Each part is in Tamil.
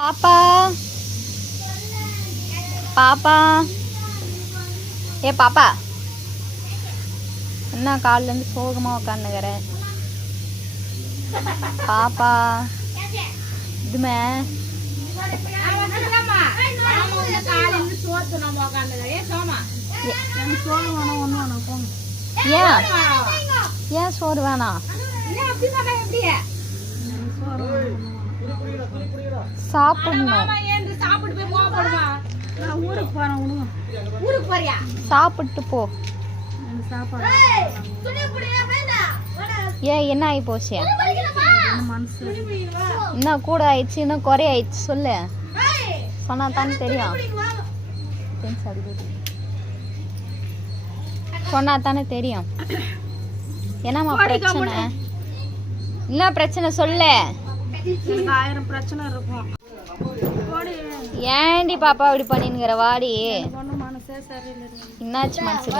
பாப்பா பாப்பா ஏ பாப்பா என்ன காலிலேருந்து சோகமாக உட்காந்துக்கிற பாப்பா இதுமே ஏன் ஏன் சோறு வேணாம் சாப்பிடணும் சாப்பிட்டு போ ஏன் என்ன ஆகி போச்சு என்ன கூட ஆயிடுச்சு இன்னும் குறை ஆயிடுச்சு சொல்லு சொன்னா தானே தெரியும் சொன்னா தானே தெரியும் என்னம்மா பிரச்சனை என்ன பிரச்சனை சொல்லு ஆயிரம் பிரச்சனை இருக்கும். ஏண்டி பாப்பா இப்படி பண்ணினுங்கிற வாடி மனசே சரியில்லை. என்னாச்சு மனசுல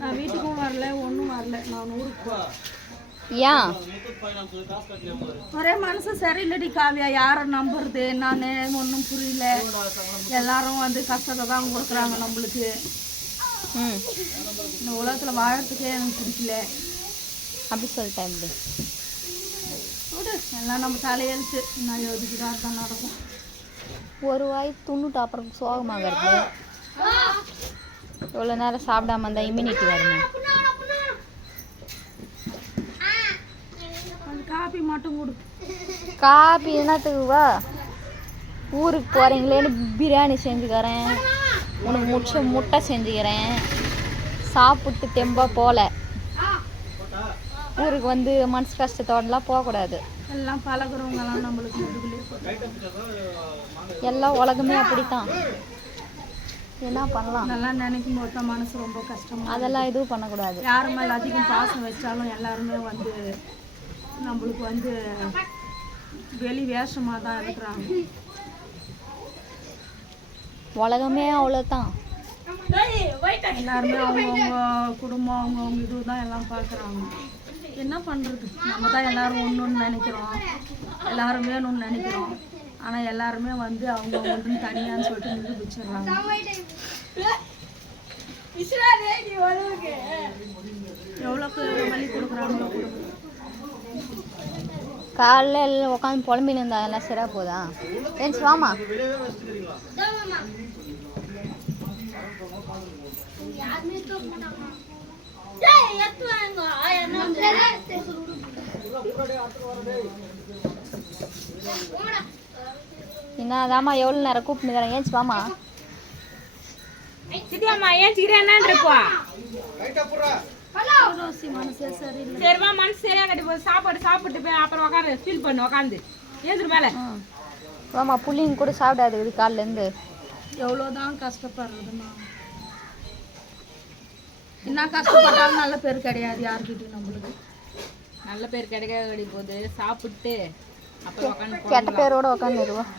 நான் வீட்டுக்கும் வரல ஒன்றும் வரல. நான் ஊருக்கு ஏன் ஒரே மனசு சரியில்லடி காவியா. யாரை நம்புறது நான் ஒன்றும் புரியல. எல்லாரும் வந்து கஷ்டத்தை தான் கொடுக்குறாங்க நம்மளுக்கு. இந்த உலகத்தில் வாழறதுக்கே எனக்கு பிடிக்கல. அப்படி சொல்லிட்டேன் இப்படி விடு, எல்லாம் நம்ம தலையெழுத்து. நான் யோசிச்சுதான் தான் நடக்கும். ஒரு வாய் துண்ணுட்டு அப்புறம் சோகமாகிறது. எவ்வளோ நேரம் சாப்பிடாம இருந்தால் இம்யூனிட்டி வருமே. காபி மட்டும் கொடு. காபி என்னத்துக்கு வா? ஊருக்கு போகிறீங்களேன்னு பிரியாணி செஞ்சுக்கிறேன், உனக்கு முட்டை செஞ்சுக்கிறேன். சாப்பிட்டு தெம்பா போகல. ஊருக்கு வந்து மனசு கஷ்டத்தோடலாம் போகக்கூடாது. எல்லாம் பழகுறவங்கலாம் நம்மளுக்கு எல்லாம் உலகமே அப்படித்தான். என்ன பண்ணலாம்? நல்லா நினைக்கும் போது தான் மனசு ரொம்ப கஷ்டம். அதெல்லாம் எதுவும் பண்ணக்கூடாது. யார் மேலே அதிகம் பாசம் வச்சாலும் எல்லாருமே வந்து நம்மளுக்கு வந்து வெளி வேஷமாக தான் இருக்கிறாங்க. உலகமே அவ்வளோதான். எல்லாருமே அவங்கவுங்க குடும்பம் அவங்கவுங்க இது தான் எல்லாம் பார்க்குறாங்க. என்ன பண்ணுறது? நம்ம தான் எல்லோரும் ஒன்றுன்னு நினைக்கிறோம், எல்லோரும் வேணும்னு நினைக்கிறோம். ஆனால் எல்லாருமே வந்து அவங்க ஒன்றுன்னு தனியான்னு சொல்லிட்டு நிரூபிச்சிடுறாங்க. எவ்வளோக்கு வலி கொடுக்குறாங்க. காலையில் உட்காந்து புலம்பின்னு இருந்தா எல்லாம் சரியா போதா? ஏன்ச்சு வாமா. என்னதாம்மா எவ்வளோ நேரம் கூப்பிட்டுக்கிறேன். ஏன்ச்சு வாமா. வாமா, புள்ளிங்க கூட சாப்பிடாது காலிலேருந்து. எவ்வளோதான் கஷ்டப்படுறதுமா. என்ன கஷ்டப்பட்டாலும் நல்ல பேர் கிடையாது யாருக்கிட்டையும். நம்மளுக்கு நல்ல பேர் கிடைக்காது போது சாப்பிட்டு அப்புறம் கெட்ட பேரோட உட்காந்துருவோம்.